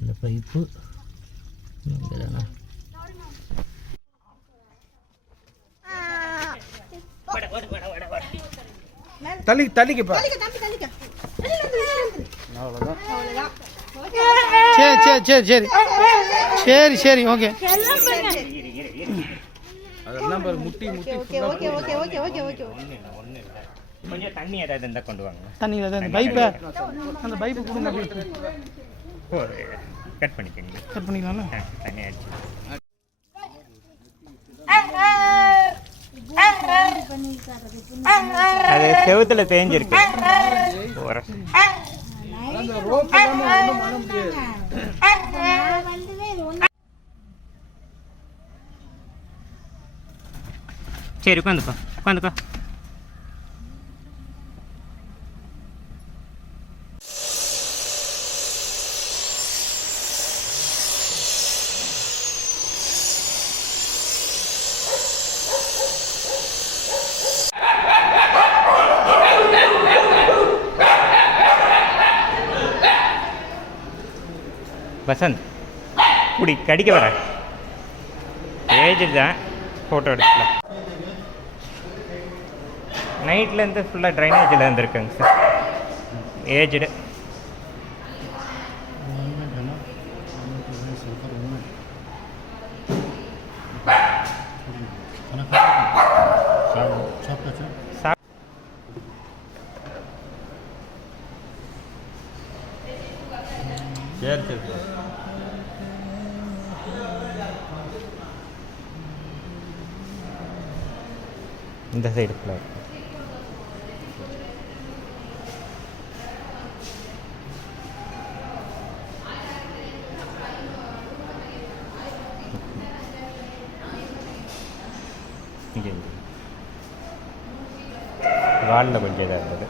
இந்த பைப்பு தள்ளிக்கப்பா. சரி சரி சரி சரி சரி சரி ஓகே. அதெல்லாம் பாரு முட்டி முட்டி. Okay okay okay okay okay okay. கொஞ்சம் தண்ணி ஏதாவது இருந்தா கொண்டு வாங்க. தண்ணி ஏதாவது அந்த பைப்பை அந்த பைப்பு கொடுங்க. கட் பண்ணிக்கங்க. கட் பண்ணிக்கலாம்ல. தண்ணி ஆச்சு. அது செவுத்துல தேஞ்சிருக்கு. சரி உட்காந்துக்கோ உட்காந்துக்கோ. வசந்த் இப்படி கடிக்க வர ஏஜ் தான் ஃபோட்டோ எடுத்துக்கலாம். நைட்லேருந்து ஃபுல்லாக ட்ரைனேஜில் இருந்துருக்குங்க சார். ஏஜ்டு சரி சரி. இந்த சைடு ஃபுல்லாக இங்கே வாலில் கொஞ்சம் இதாக இருந்தது.